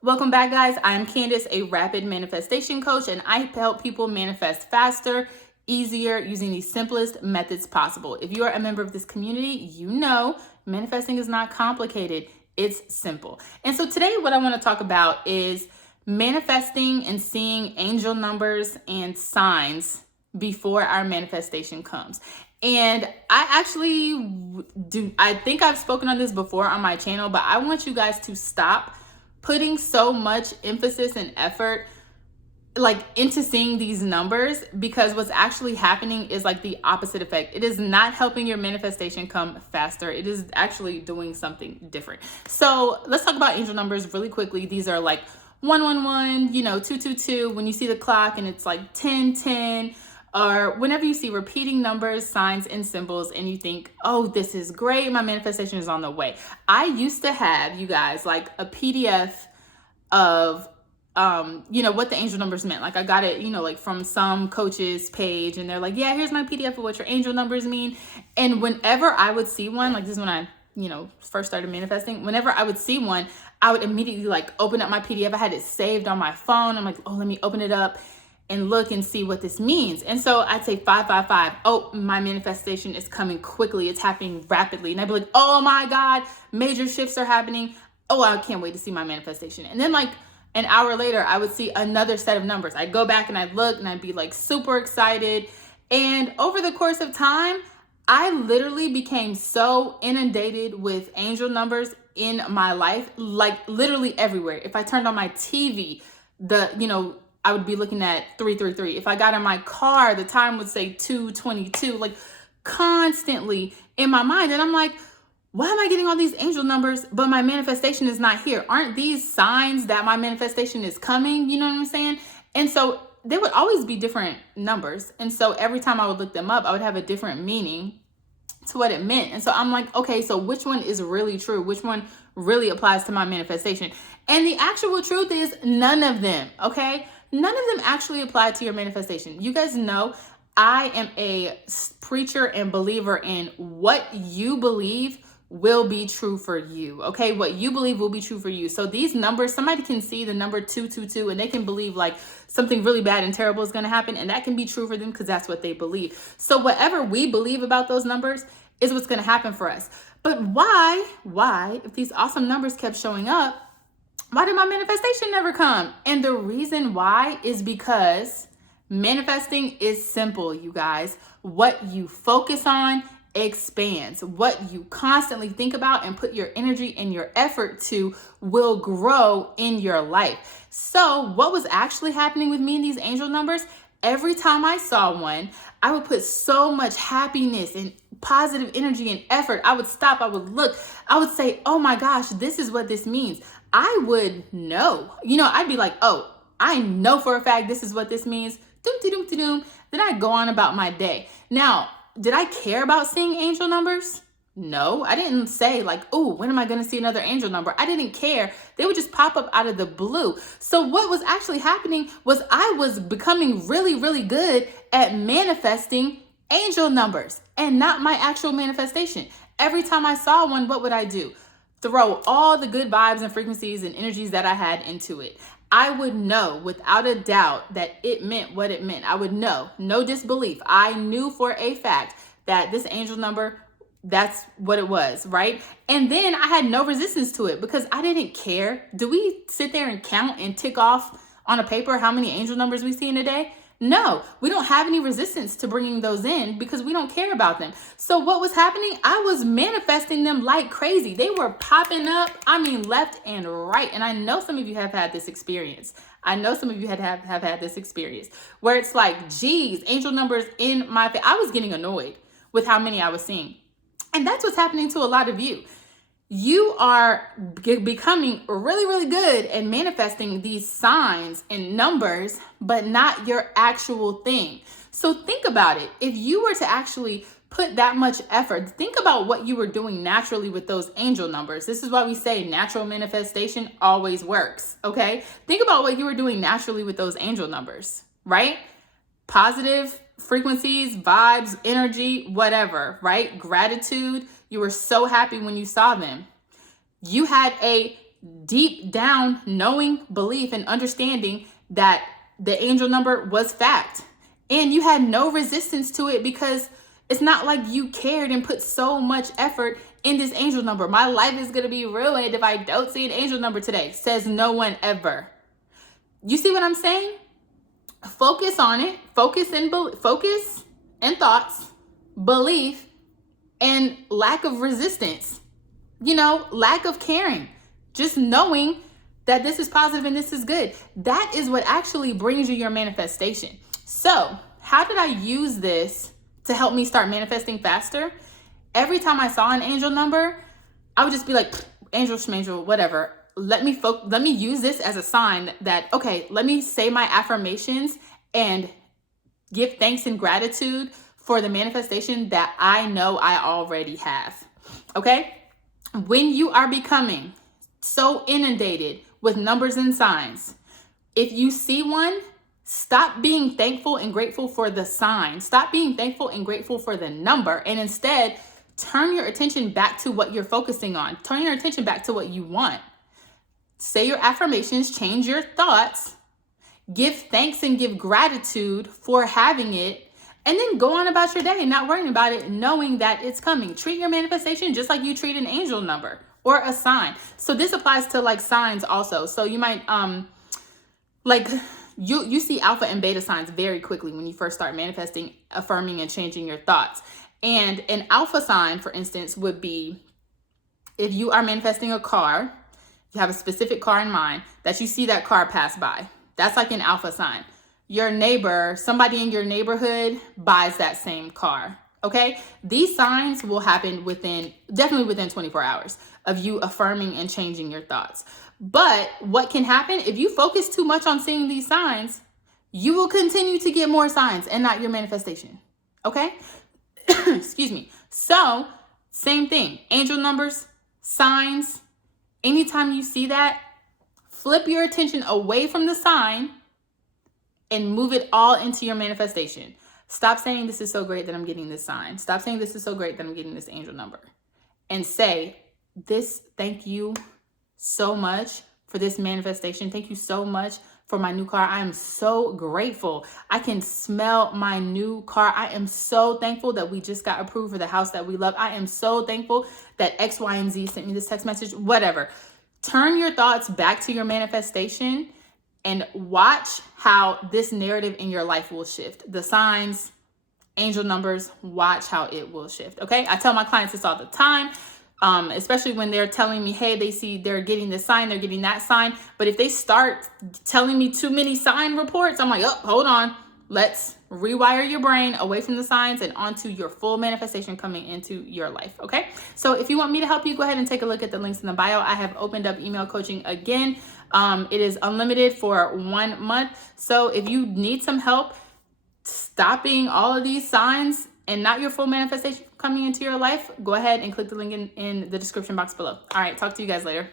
Welcome back, guys. I'm Candace, a rapid manifestation coach, and I help people manifest faster, easier, using the simplest methods possible. If you are a member of this community, you know manifesting is not complicated. It's simple. And so today what I want to talk about is manifesting and seeing angel numbers and signs before our manifestation comes. And I think I've spoken on this before on my channel, but I want you guys to stop putting so much emphasis and effort into seeing these numbers, because what's actually happening is like the opposite effect. It is not helping your manifestation come faster. It is actually doing something different. So let's talk about angel numbers really quickly. These are like 111, 222, when you see the clock and it's like 1010, or whenever you see repeating numbers, signs, and symbols, and you think, oh, this is great, my manifestation is on the way. I used to have, you guys, like a PDF of what the angel numbers meant. Like I got it, like from some coach's page, and they're like, yeah, here's my PDF of what your angel numbers mean. And whenever I would see one, like this is when I, first started manifesting, whenever I would see one, I would immediately like open up my PDF. I had it saved on my phone. I'm like, oh, let me open it up and look and see what this means. And so I'd say 555. Oh, my manifestation is coming quickly. It's happening rapidly. And I'd be like, oh my God, major shifts are happening. Oh, I can't wait to see my manifestation. And then like an hour later, I would see another set of numbers. I'd go back and I'd look and I'd be like super excited. And over the course of time, I literally became so inundated with angel numbers in my life, like literally everywhere. If I turned on my TV, I would be looking at 333. If I got in my car, the time would say 222, like constantly in my mind. And I'm like, why am I getting all these angel numbers, but my manifestation is not here? Aren't these signs that my manifestation is coming? You know what I'm saying? And so there would always be different numbers. And so every time I would look them up, I would have a different meaning to what it meant. And so I'm like, okay, so which one is really true? Which one really applies to my manifestation? And the actual truth is none of them, okay? None of them actually apply to your manifestation. You guys know I am a preacher and believer in what you believe will be true for you, okay? What you believe will be true for you. So these numbers, somebody can see the number 222 and they can believe like something really bad and terrible is going to happen, and that can be true for them because that's what they believe. So whatever we believe about those numbers is what's going to happen for us. But why, if these awesome numbers kept showing up, why did my manifestation never come? And the reason why is because manifesting is simple, you guys. What you focus on expands. What you constantly think about and put your energy and your effort to will grow in your life. So what was actually happening with me in these angel numbers? Every time I saw one, I would put so much happiness and positive energy and effort. I would stop, I would look, I would say, oh my gosh, this is what this means. I would know, I'd be like, oh, I know for a fact this is what this means. Doom. Then I'd go on about my day. Now, did I care about seeing angel numbers? No, I didn't say like, oh, when am I going to see another angel number? I didn't care. They would just pop up out of the blue. So what was actually happening was I was becoming really, really good at manifesting angel numbers and not my actual manifestation. Every time I saw one, what would I do? Throw all the good vibes and frequencies and energies that I had into it. I would know without a doubt that it meant what it meant. I would know, no disbelief. I knew for a fact that this angel number, that's what it was, right? And then I had no resistance to it because I didn't care. Do we sit there and count and tick off on a paper how many angel numbers we see in a day? No, we don't have any resistance to bringing those in because we don't care about them. So what was happening? I was manifesting them like crazy. They were popping up, left and right. And I know some of you have had this experience. have had this experience where it's like, geez, angel numbers in my face. I was getting annoyed with how many I was seeing. And that's what's happening to a lot of you. You are becoming really, really good at manifesting these signs and numbers, but not your actual thing. So think about it. If you were to actually put that much effort, think about what you were doing naturally with those angel numbers. This is why we say natural manifestation always works, okay? Think about what you were doing naturally with those angel numbers, right? Positive frequencies, vibes, energy, whatever, right? Gratitude. You were so happy when you saw them. You had a deep down knowing, belief, and understanding that the angel number was fact. And you had no resistance to it because it's not like you cared and put so much effort in this angel number. My life is going to be ruined if I don't see an angel number today, says no one ever. You see what I'm saying? Focus on it. Focus and thoughts, belief, and lack of resistance. Lack of caring. Just knowing that this is positive and this is good. That is what actually brings you your manifestation. So, how did I use this to help me start manifesting faster? Every time I saw an angel number, I would just be like, angel, schmangel, whatever. Let me use this as a sign that, okay, let me say my affirmations and give thanks and gratitude for the manifestation that I know I already have. Okay? When you are becoming so inundated with numbers and signs, if you see one, stop being thankful and grateful for the sign. Stop being thankful and grateful for the number, and instead turn your attention back to what you're focusing on. Turn your attention back to what you want. Say your affirmations, change your thoughts, give thanks and give gratitude for having it, and then go on about your day, not worrying about it, knowing that it's coming. Treat your manifestation just like you treat an angel number or a sign. So this applies to like signs also. So you might you see alpha and beta signs very quickly when you first start manifesting, affirming, and changing your thoughts. And an alpha sign, for instance, would be if you are manifesting a car, you have a specific car in mind, that you see that car pass by. That's like an alpha sign. Your neighbor, somebody in your neighborhood buys that same car. Okay? These signs will happen definitely within 24 hours of you affirming and changing your thoughts. But what can happen if you focus too much on seeing these signs, you will continue to get more signs and not your manifestation. Okay? Excuse me. So, same thing. Angel numbers, signs. Anytime you see that, flip your attention away from the sign and move it all into your manifestation. Stop saying this is so great that I'm getting this sign. Stop saying this is so great that I'm getting this angel number. And say, thank you so much for this manifestation. Thank you so much for my new car. I am so grateful. I can smell my new car. I am so thankful that we just got approved for the house that we love. I am so thankful that X, Y, and Z sent me this text message, whatever. Turn your thoughts back to your manifestation and watch how this narrative in your life will shift. The signs, angel numbers, watch how it will shift. Okay. I tell my clients this all the time. Especially when they're telling me, hey, they're getting this sign, they're getting that sign. But if they start telling me too many sign reports, I'm like, oh, hold on. Let's rewire your brain away from the signs and onto your full manifestation coming into your life. Okay. So if you want me to help you, go ahead and take a look at the links in the bio. I have opened up email coaching again. It is unlimited for 1 month. So if you need some help stopping all of these signs and not your full manifestation coming into your life, go ahead and click the link in the description box below. All right, talk to you guys later.